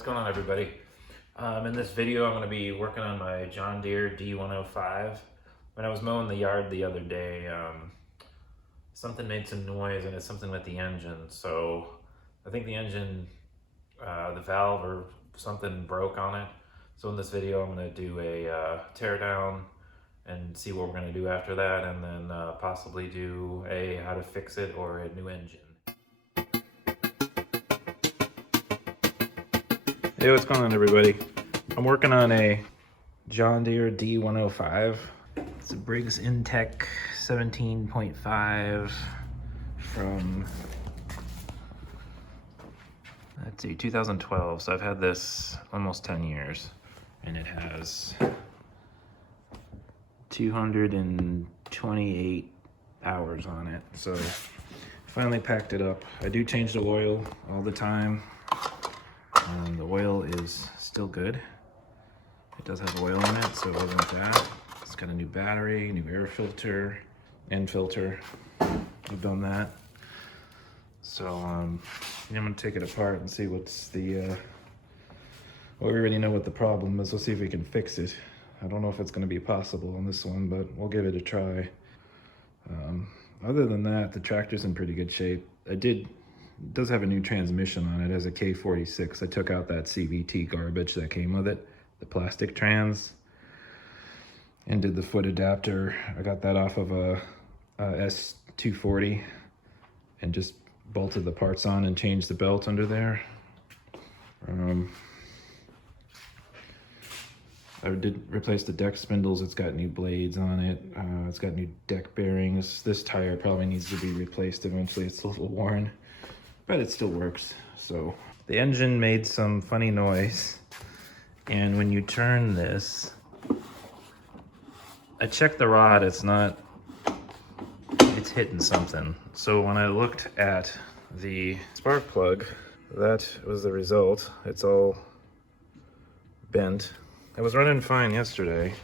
What's going on, everybody? In this video I'm going to be working on my John Deere D105. When I was mowing the yard the other day, something made some noise, and it's something with the engine. So I think the engine, the valve or something broke on it. So in this video I'm going to do a tear down and see what we're going to do after that, and then possibly do a how to fix it or a new engine. Hey, what's going on, everybody? I'm working on a John Deere D105. It's a Briggs Intek 17.5 from, let's see, 2012. So I've had this almost 10 years, and it has 228 hours on it. So finally packed it up. I do change the oil all the time. The oil is still good. It does have oil in it, so it wasn't that. It's got a new battery, new air filter, and filter. I've done that. So I'm gonna take it apart and see what's the, well, we already know what the problem is. We'll see if we can fix it. I don't know if it's gonna be possible on this one, but we'll give it a try. Other than that, the tractor's in pretty good shape. It does have a new transmission on it. It has a K46. I took out that CVT garbage that came with it, the plastic trans, and did the foot adapter. I got that off of a S240 and just bolted the parts on and changed the belt under there. I did replace the deck spindles. It's got new blades on it. It's got new deck bearings. This tire probably needs to be replaced eventually. It's a little worn, but it still works. So the engine made some funny noise, and when you turn this, I checked the rod, it's hitting something. So when I looked at the spark plug, that was the result. It's all bent. I was running fine yesterday,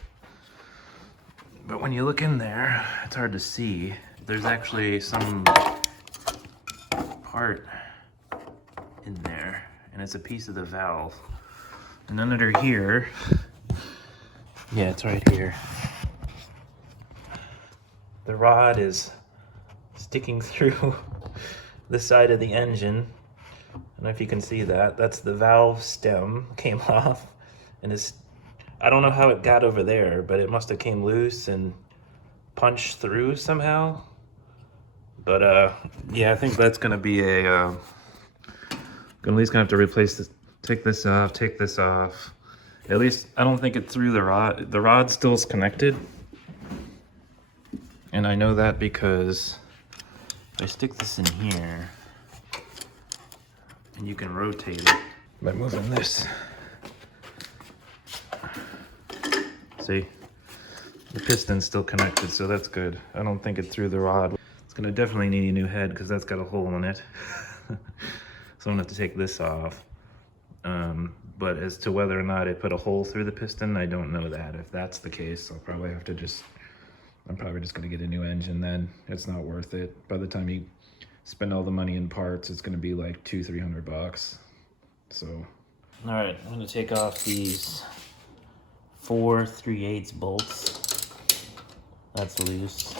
but when you look in there, it's hard to see. There's actually some part in there, and it's a piece of the valve. And then under here, yeah, it's right here. The rod is sticking through the side of the engine. I don't know if you can see that. That's the valve stem came off, and I don't know how it got over there, but it must have came loose and punched through somehow. But yeah, I think that's gonna be I'm at least gonna have to replace this, take this off. At least I don't think it threw the rod. The rod still is connected. And I know that because if I stick this in here, and you can rotate it by moving this. See, the piston's still connected, so that's good. I don't think it threw the rod. It's gonna definitely need a new head because that's got a hole in it. So I'm gonna have to take this off. But as to whether or not it put a hole through the piston, I don't know that. If that's the case, I'll probably have to I'm probably just gonna get a new engine then. It's not worth it. By the time you spend all the money in parts, it's gonna be like $200-300 bucks. So. All right, I'm gonna take off these 4 3/8 bolts. That's loose.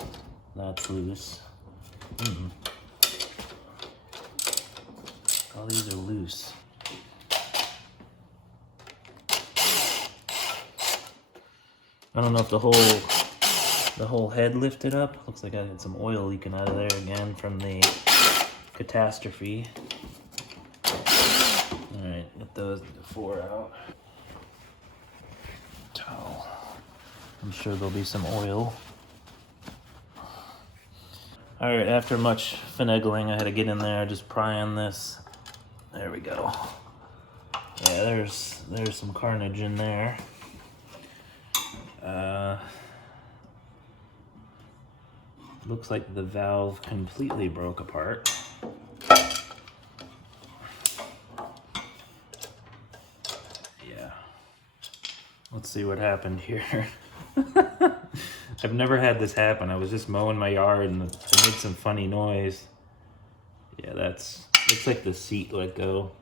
That's loose. All these are loose. I don't know if the whole head lifted up. Looks like I had some oil leaking out of there again from the catastrophe. All right, get those 4 out. Towel. I'm sure there'll be some oil. All right, after much finagling, I had to get in there, just pry on this. There we go. Yeah, there's some carnage in there. Looks like the valve completely broke apart. Yeah. Let's see what happened here. I've never had this happen. I was just mowing my yard and it made some funny noise. Yeah, looks like the seat let go.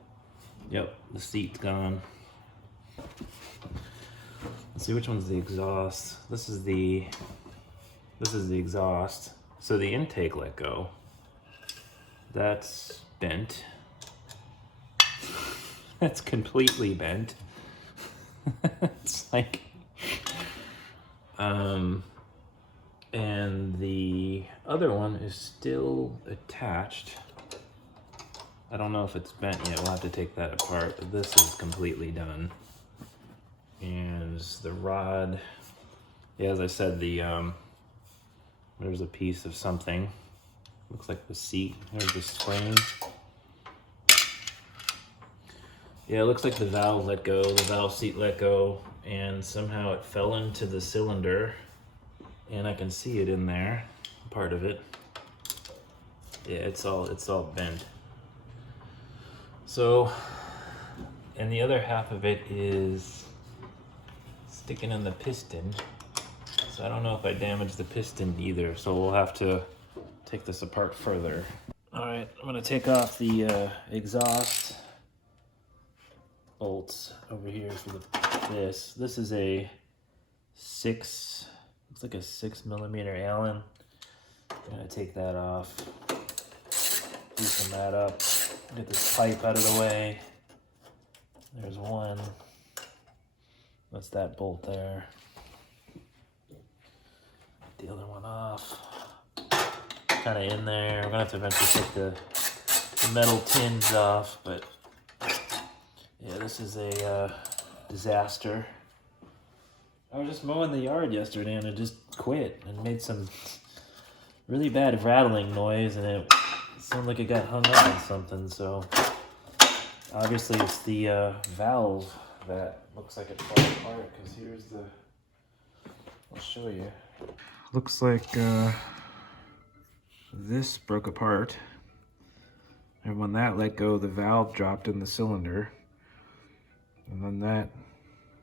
Yep, the seat's gone. Let's see which one's the exhaust. This is the exhaust. So the intake let go. That's bent. That's completely bent. It's like, and the other one is still attached. I don't know if it's bent yet. We'll have to take that apart, but this is completely done. And the rod, yeah, as I said, there's a piece of something. Looks like the seat. There's the spring. Yeah, it looks like the valve let go, the valve seat let go, and somehow it fell into the cylinder. And I can see it in there, part of it. Yeah, it's all bent. So, and the other half of it is sticking in the piston. So I don't know if I damaged the piston either, so we'll have to take this apart further. All right, I'm gonna take off the exhaust bolts over here for this. This is a looks like a 6mm Allen. I'm gonna take that off, loosen that up, get this pipe out of the way. There's one. That's that bolt there. The other one off. Kind of in there. We're gonna have to eventually take the metal tins off, but yeah, this is a disaster. I was just mowing the yard yesterday and it just quit and made some really bad rattling noise, and it sounded like it got hung up on something. So obviously it's the valve that looks like it fell apart, because here's the, I'll show you. Looks like this broke apart, and when that let go, the valve dropped in the cylinder, and then that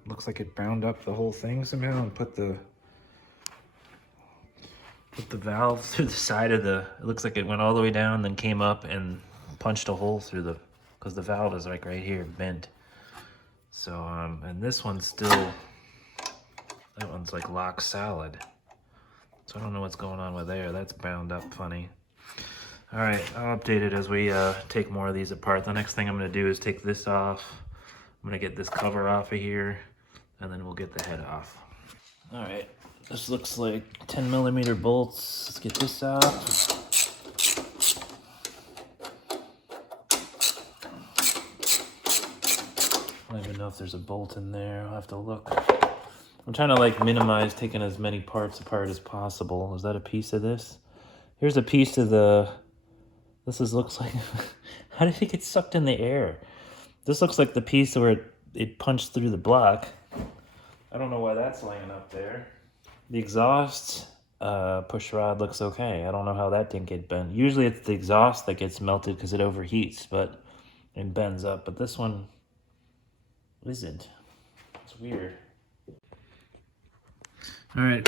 looks like it bound up the whole thing somehow and put the valve through the side of the, it looks like it went all the way down, then came up and punched a hole through the, because the valve is like right here, bent. So, and this one's still, that one's like lock solid. So I don't know what's going on with there. That's bound up funny. All right, I'll update it as we take more of these apart. The next thing I'm gonna do is take this off. I'm gonna get this cover off of here, and then we'll get the head off. All right, this looks like 10mm bolts. Let's get this out. I don't even know if there's a bolt in there. I'll have to look. I'm trying to like minimize taking as many parts apart as possible. Is that a piece of this? Here's a piece of the, looks like, how did it get sucked in the air? This looks like the piece where it punched through the block. I don't know why that's laying up there. The exhaust push rod looks okay. I don't know how that didn't get bent. Usually it's the exhaust that gets melted because it overheats, but it bends up. But this one isn't. It's weird. All right,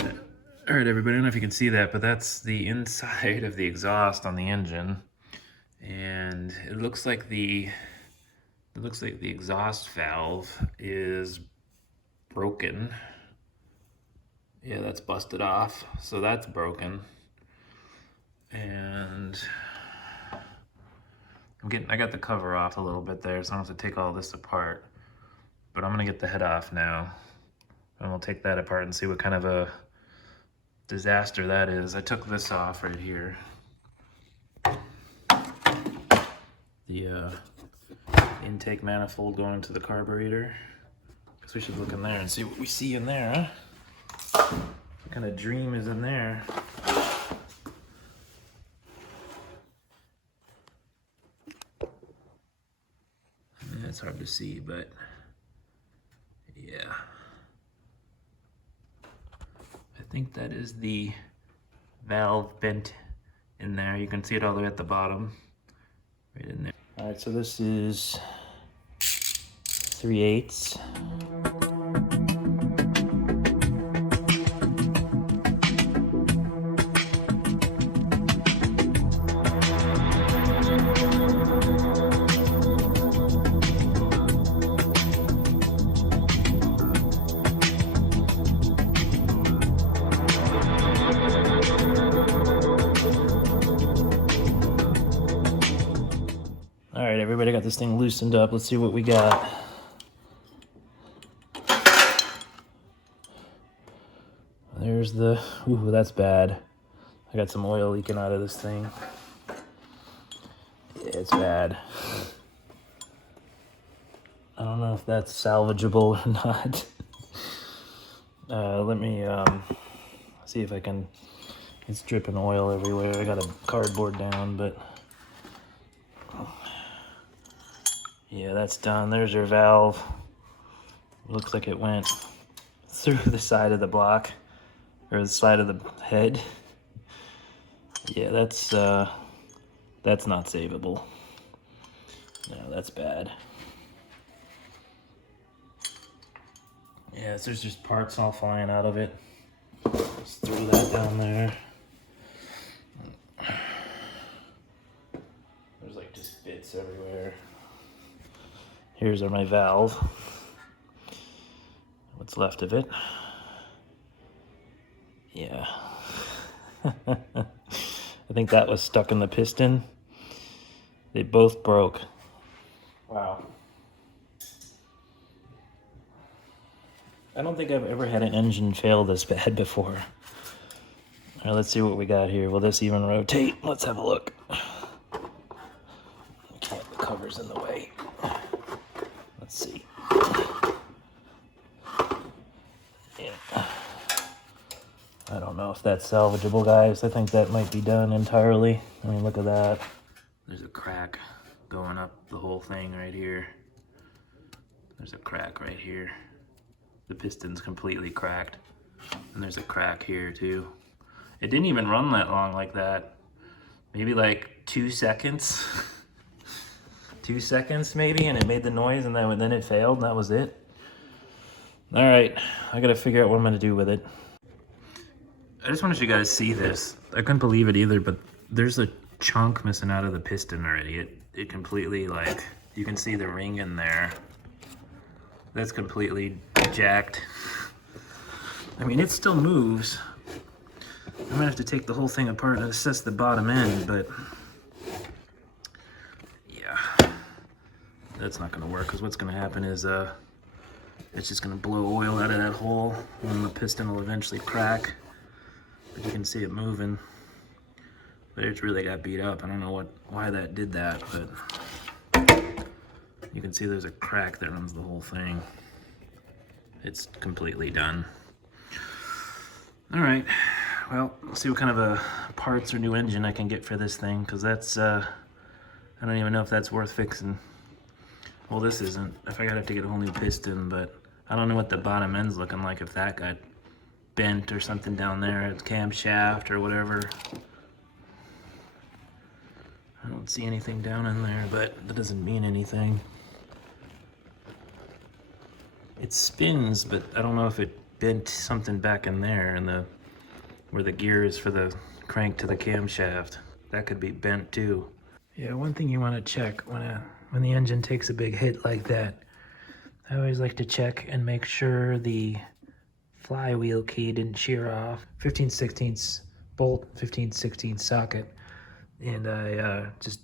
everybody. I don't know if you can see that, but that's the inside of the exhaust on the engine, and it looks like the exhaust valve is broken. Yeah, that's busted off, so that's broken. And I got the cover off a little bit there, so I don't have to take all this apart. But I'm gonna get the head off now, and we'll take that apart and see what kind of a disaster that is. I took this off right here. The intake manifold going to the carburetor. Guess we should look in there and see what we see in there, huh? What kind of dream is in there? It's hard to see, but yeah. I think that is the valve bent in there. You can see it all the way at the bottom, right in there. All right, so this is 3/8. this thing loosened up. Let's see what we got. There's the, ooh, that's bad. I got some oil leaking out of this thing. Yeah, it's bad. I don't know if that's salvageable or not. Let me see if I can, it's dripping oil everywhere. I got a cardboard down, but yeah, that's done. There's your valve. Looks like it went through the side of the block, or the side of the head. Yeah, that's not savable. No, that's bad. Yeah, so there's just parts all flying out of it. Just throw that down there. There's like just bits everywhere. Here's my valve. What's left of it. Yeah. I think that was stuck in the piston. They both broke. Wow. I don't think I've ever had an engine fail this bad before. All right, let's see what we got here. Will this even rotate? Let's have a look. Okay, the cover's in the way. Let's see. Yeah. I don't know if that's salvageable, guys. I think that might be done entirely. I mean, look at that. There's a crack going up the whole thing right here. There's a crack right here. The piston's completely cracked. And there's a crack here too. It didn't even run that long like that. Maybe like 2 seconds. 2 seconds maybe, and it made the noise, and then it failed, and that was it. All right, I gotta figure out what I'm gonna do with it. I just wanted you guys to see this. I couldn't believe it either, but there's a chunk missing out of the piston already. It completely, like, you can see the ring in there. That's completely jacked. I mean, it still moves. I might have to take the whole thing apart and assess the bottom end, but yeah, that's not gonna work, because what's gonna happen is it's just gonna blow oil out of that hole, and the piston will eventually crack. But you can see it moving. But it's really got beat up. I don't know why that did that, but you can see there's a crack that runs the whole thing. It's completely done. All right, well, let's see what kind of parts or new engine I can get for this thing, because that's, I don't even know if that's worth fixing. Well, this isn't. I think I'd have to get a whole new piston, but I don't know what the bottom end's looking like, if that got bent or something down there, it's camshaft or whatever. I don't see anything down in there, but that doesn't mean anything. It spins, but I don't know if it bent something back in there, and where the gear is for the crank to the camshaft. That could be bent too. Yeah, one thing you want to check when the engine takes a big hit like that, I always like to check and make sure the flywheel key didn't shear off. 15/16 bolt, 15/16 socket, and I just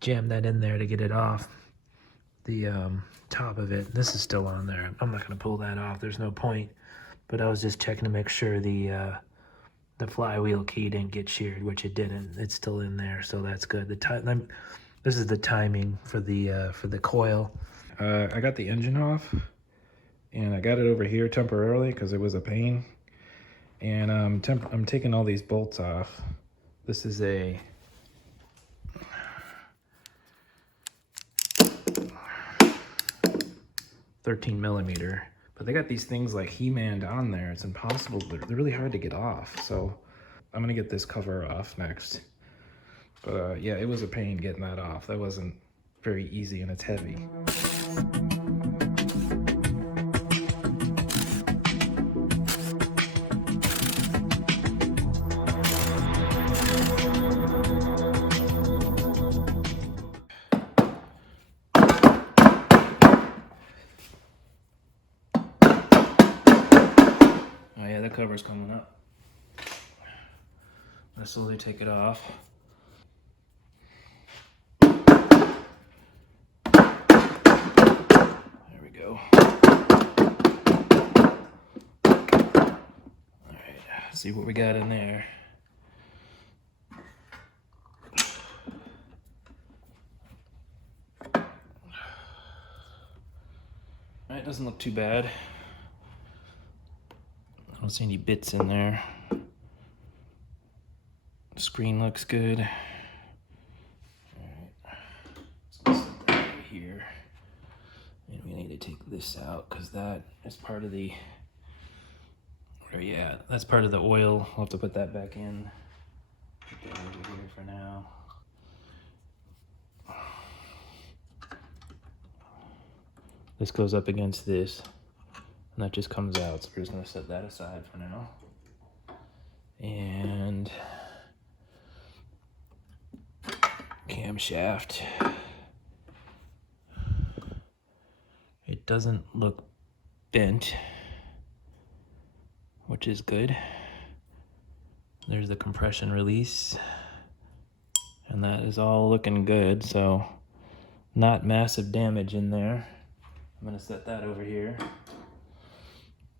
jammed that in there to get it off the top of it. This is still on there. I'm not gonna pull that off, there's no point, but I was just checking to make sure the flywheel key didn't get sheared, which it didn't. It's still in there, so that's good. This is the timing for the coil. I got the engine off, and I got it over here temporarily because it was a pain, and I'm taking all these bolts off. This is a 13 millimeter, but they got these things like He-Man on there. It's impossible. They're really hard to get off. So I'm gonna get this cover off next. But yeah, it was a pain getting that off. That wasn't very easy, and it's heavy. Oh yeah, the cover's coming up. I'm gonna slowly take it off. go. Alright, see what we got in there. Alright, doesn't look too bad. I don't see any bits in there. The screen looks good. Alright, let's set that over here. And we need to take this out because that is part of the, where are you at? That's part of the oil. I'll have to put that back in. Put that over here for now. This goes up against this, and that just comes out. So we're just gonna set that aside for now. And camshaft. It doesn't look bent, which is good. There's the compression release, and that is all looking good, so not massive damage in there. I'm gonna set that over here.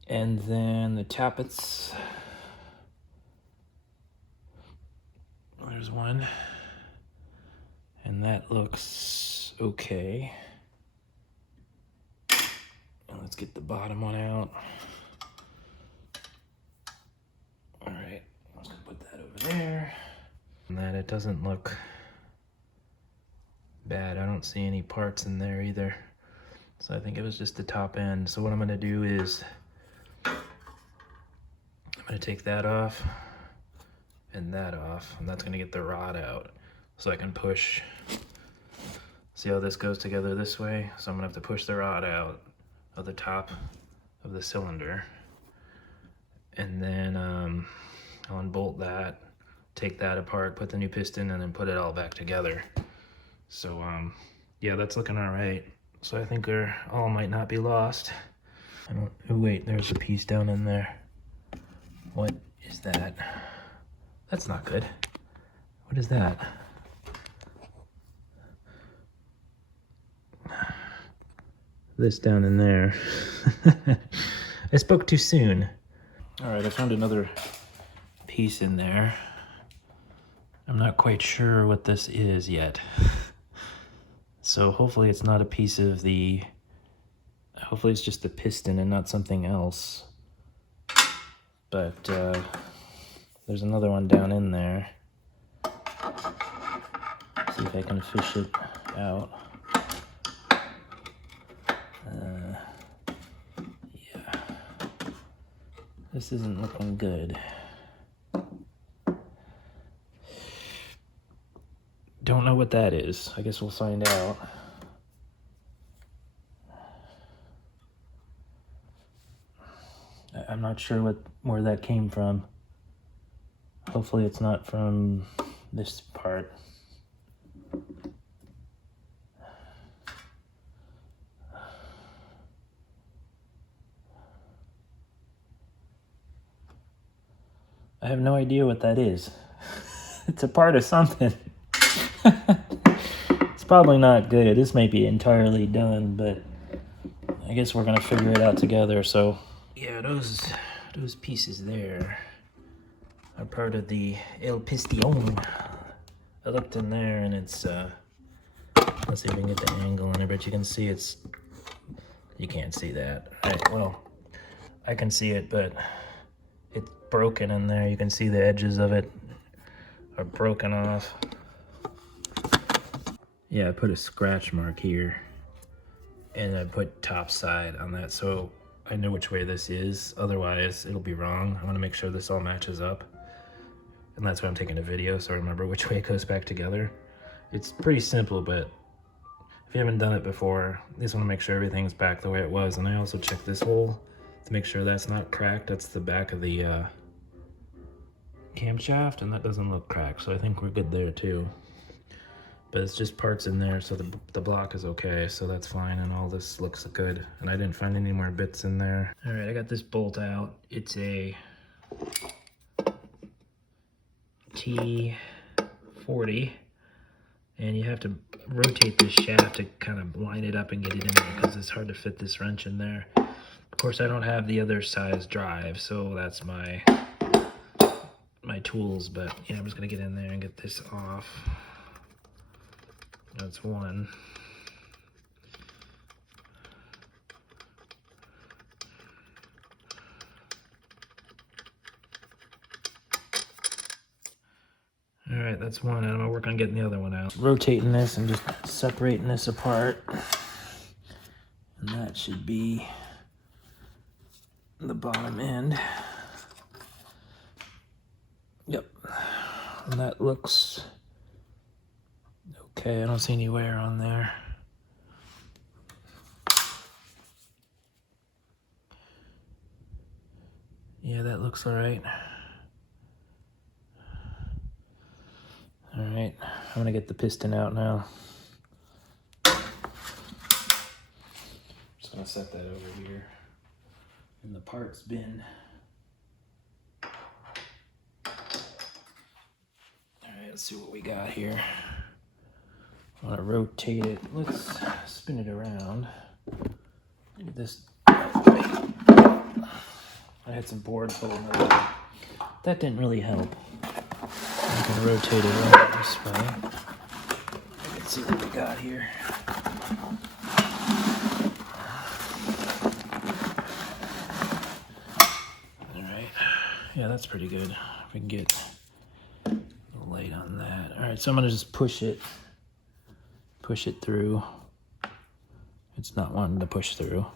And then the tappets. There's one. And that looks okay. And let's get the bottom one out. All right, let's put that over there. And that it doesn't look bad. I don't see any parts in there either. So I think it was just the top end. So what I'm gonna do is I'm gonna take that off and that off, and that's gonna get the rod out so I can push. See how this goes together this way? So I'm gonna have to push the rod out of the top of the cylinder, and then I'll unbolt that, take that apart, put the new piston, and then put it all back together. So yeah, that's looking all right. So I think our all might not be lost. Oh wait, there's a piece down in there. What is that? That's not good. What is that? This down in there. I spoke too soon. All right, I found another piece in there. I'm not quite sure what this is yet. So hopefully it's not a piece of the, hopefully it's just the piston and not something else. But there's another one down in there. See if I can fish it out. Yeah, this isn't looking good. Don't know what that is. I guess we'll find out. I'm not sure where that came from. Hopefully it's not from this part. I have no idea what that is. It's a part of something. It's probably not good. This may be entirely done, but I guess we're gonna figure it out together. So yeah, those pieces there are part of the El Piston. I looked in there and it's let's see if we can get the angle on it, but you can see it's, you can't see that. Right, well, I can see it, but it's broken in there. You can see the edges of it are broken off. Yeah, I put a scratch mark here, and I put top side on that, so I know which way this is. Otherwise, it'll be wrong. I want to make sure this all matches up, and that's why I'm taking a video, so I remember which way it goes back together. It's pretty simple, but if you haven't done it before, you just want to make sure everything's back the way it was. And I also checked this hole to make sure that's not cracked. That's the back of the camshaft, and that doesn't look cracked, so I think we're good there too. But it's just parts in there, so the block is okay, so that's fine, and all this looks good. And I didn't find any more bits in there. All right, I got this bolt out. It's a T40. And you have to rotate this shaft to kind of line it up and get it in there because it's hard to fit this wrench in there. Of course, I don't have the other size drive, so that's my tools, but yeah, I'm just gonna get in there and get this off. That's one. All right, that's one. I'm gonna work on getting the other one out. Rotating this and just separating this apart. And that should be the bottom end. Yep. And that looks okay. I don't see any wear on there. Yeah, that looks all right. All right, I'm gonna get the piston out now. Just gonna set that over here in the parts bin. Let's see what we got here. I want to rotate it. Let's spin it around. Get this. I had some boards holding it up. That didn't really help. I'm going to rotate it around this way. Let's see what we got here. All right. Yeah, that's pretty good. We can get light on that. All right, so I'm gonna just push it through. It's not wanting to push through.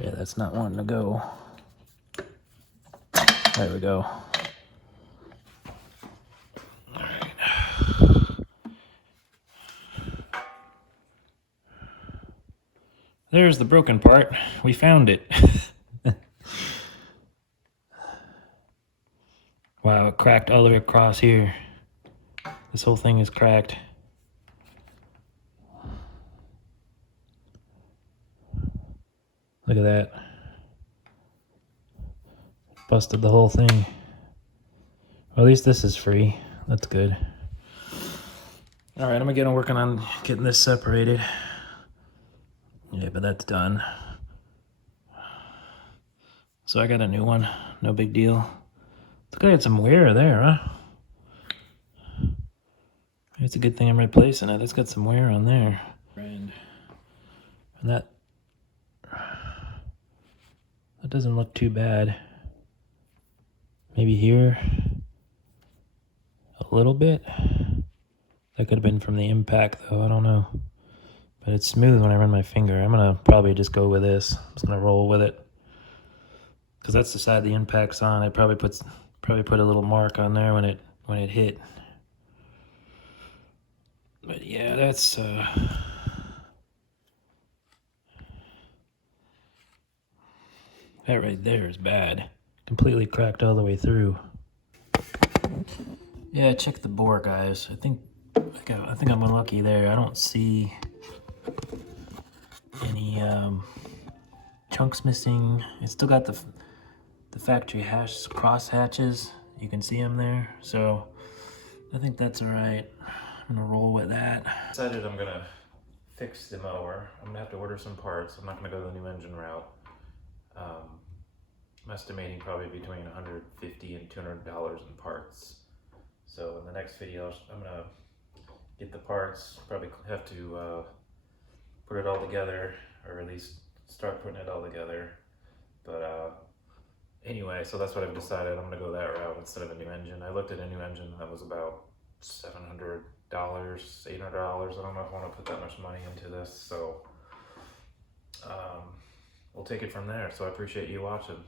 Yeah, that's not wanting to go. There we go. There's the broken part. We found it. Wow, it cracked all the way across here. This whole thing is cracked. Look at that. Busted the whole thing. Well, at least this is free. That's good. All right, I'm gonna get on working on getting this separated. Yeah, but that's done. So I got a new one, no big deal. Looks like I had some wear there, huh? It's a good thing I'm replacing it. It's got some wear on there. And that doesn't look too bad. Maybe here, a little bit. That could have been from the impact though, I don't know. But it's smooth when I run my finger. I'm gonna probably just go with this. I'm just gonna roll with it. Cause that's the side the impact's on. I probably put a little mark on there when it hit. But yeah, that's that right there is bad. Completely cracked all the way through. Yeah, check the bore, guys. I think I'm unlucky there. I don't see any chunks missing. It's still got the factory cross hatches. You can see them there. So I think that's all right. I'm gonna roll with that. Decided I'm gonna fix the mower. I'm gonna have to order some parts. I'm not gonna go the new engine route. I'm estimating probably between $150 and $200 in parts. So in the next video, I'm gonna get the parts, probably have to put it all together, or at least start putting it all together. But anyway, so that's what I've decided. I'm gonna go that route instead of a new engine. I looked at a new engine that was about $700, $800. I don't know if I wanna put that much money into this, so we'll take it from there. So I appreciate you watching.